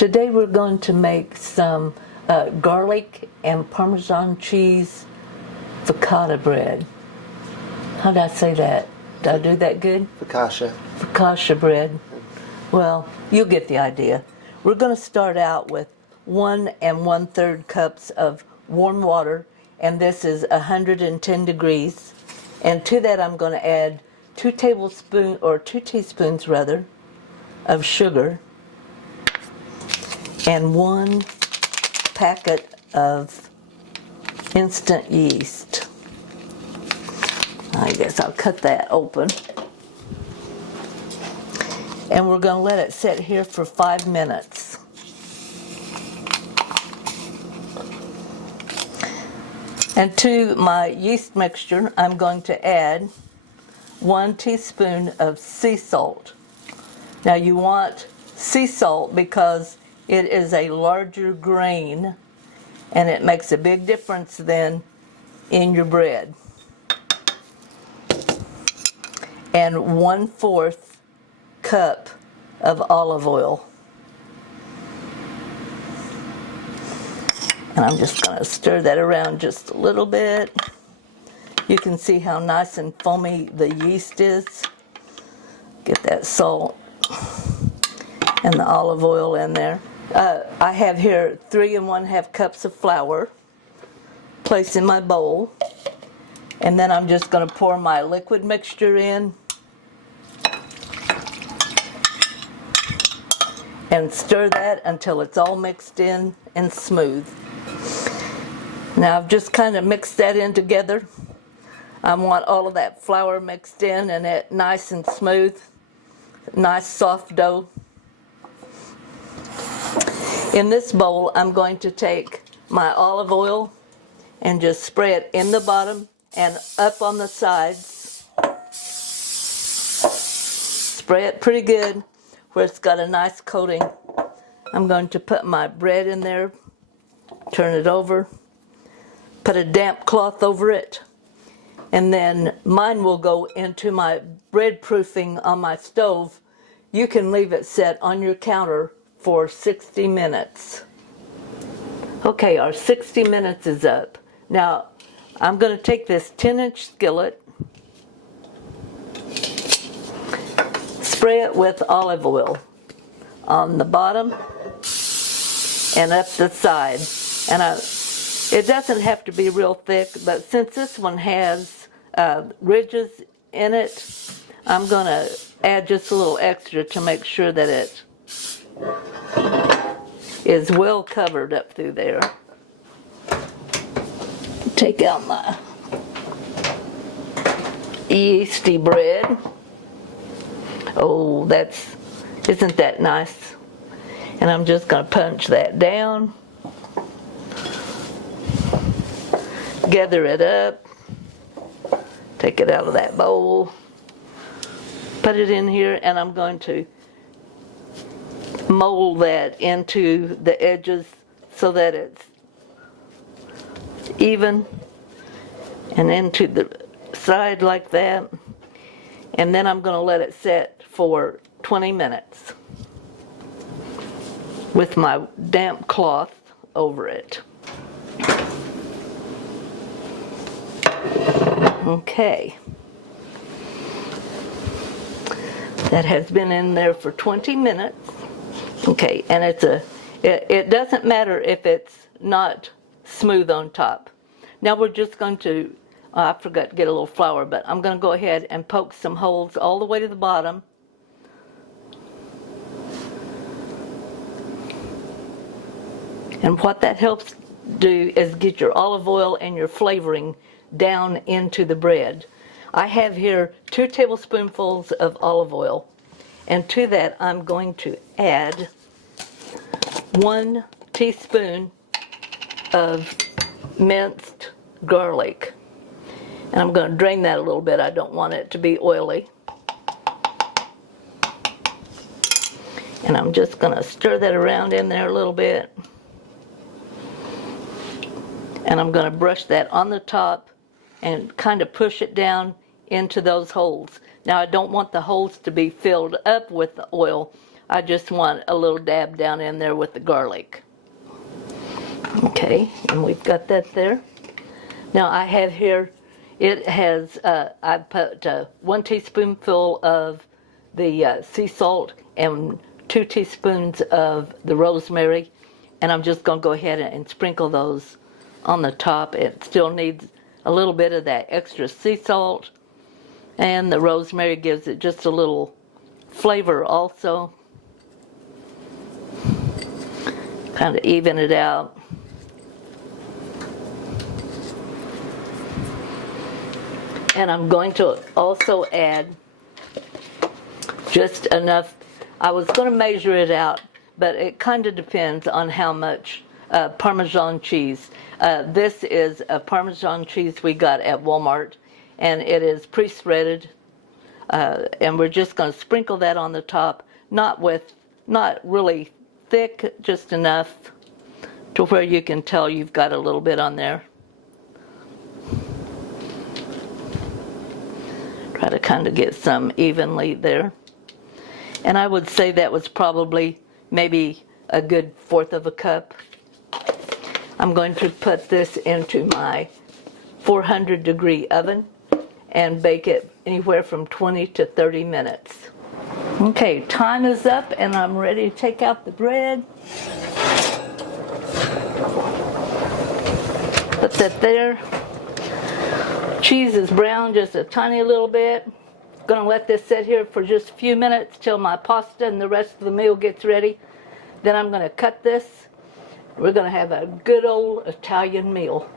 Today we're going to make some garlic and Parmesan cheese focaccia bread. How did I say that? Did I do that good? Focaccia. Focaccia bread. Well, you'll get the idea. We're going to start out with 1 1/3 cups of warm water, and this is 110 degrees. And to that I'm going to add 2 teaspoons rather, of sugar, and 1 packet of instant yeast. I guess I'll cut that open. And we're going to let it sit here for 5 minutes. And to my yeast mixture, I'm going to add 1 teaspoon of sea salt. Now you want sea salt because it is a larger grain and it makes a big difference then in your bread. And 1/4 cup of olive oil. And I'm just going to stir that around just a little bit. You can see how nice and foamy the yeast is. Get that salt and the olive oil in there. I have here 3 1/2 cups of flour placed in my bowl. And then I'm just going to pour my liquid mixture in and stir that until it's all mixed in and smooth. Now I've just kind of mixed that in together. I want all of that flour mixed in and it nice and smooth, nice soft dough. In this bowl I'm going to take my olive oil and just spray it in the bottom and up on the sides. Spray it pretty good where it's got a nice coating. I'm going to put my bread in there, turn it over, put a damp cloth over it, and then mine will go into my bread proofing on my stove. You can leave it set on your counter for 60 minutes. Okay, our 60 minutes is up. Now, I'm going to take this 10-inch skillet, spray it with olive oil on the bottom and up the side. And it doesn't have to be real thick, but since this one has ridges in it, I'm going to add just a little extra to make sure that it is well covered up through there. Take out my yeasty bread. Oh, isn't that nice? And I'm just going to punch that down, gather it up, take it out of that bowl, put it in here, and I'm going to mold that into the edges so that it's even and into the side like that. And then I'm going to let it set for 20 minutes with my damp cloth over it. Okay. That has been in there for 20 minutes. Okay, and it doesn't matter if it's not smooth on top. Now we're just going to, I forgot to get a little flour, but I'm going to go ahead and poke some holes all the way to the bottom. And what that helps do is get your olive oil and your flavoring down into the bread. I have here 2 tablespoonfuls of olive oil, and to that I'm going to add 1 teaspoon of minced garlic. And I'm going to drain that a little bit. I don't want it to be oily. And I'm just going to stir that around in there a little bit. And I'm going to brush that on the top and kind of push it down into those holes. Now I don't want the holes to be filled up with the oil. I just want a little dab down in there with the garlic. Okay, and we've got that there. Now I have here, it has, I put 1 teaspoonful of the sea salt and 2 teaspoons of the rosemary, and I'm just going to go ahead and sprinkle those on the top. It still needs a little bit of that extra sea salt, and the rosemary gives it just a little flavor also. Kind of even it out. And I'm going to also add just enough. I was going to measure it out, but it kind of depends on how much Parmesan cheese. This is a Parmesan cheese we got at Walmart, and it is pre-shredded. And we're just going to sprinkle that on the top, not really thick, just enough to where you can tell you've got a little bit on there. Try to kind of get some evenly there. And I would say that was probably maybe a good 1/4 of a cup. I'm going to put this into my 400-degree oven and bake it anywhere from 20 to 30 minutes. Okay, time is up and I'm ready to take out the bread. Put that there. Cheese is brown just a tiny little bit. Gonna let this sit here for just a few minutes till my pasta and the rest of the meal gets ready. Then I'm gonna cut this. We're gonna have a good old Italian meal.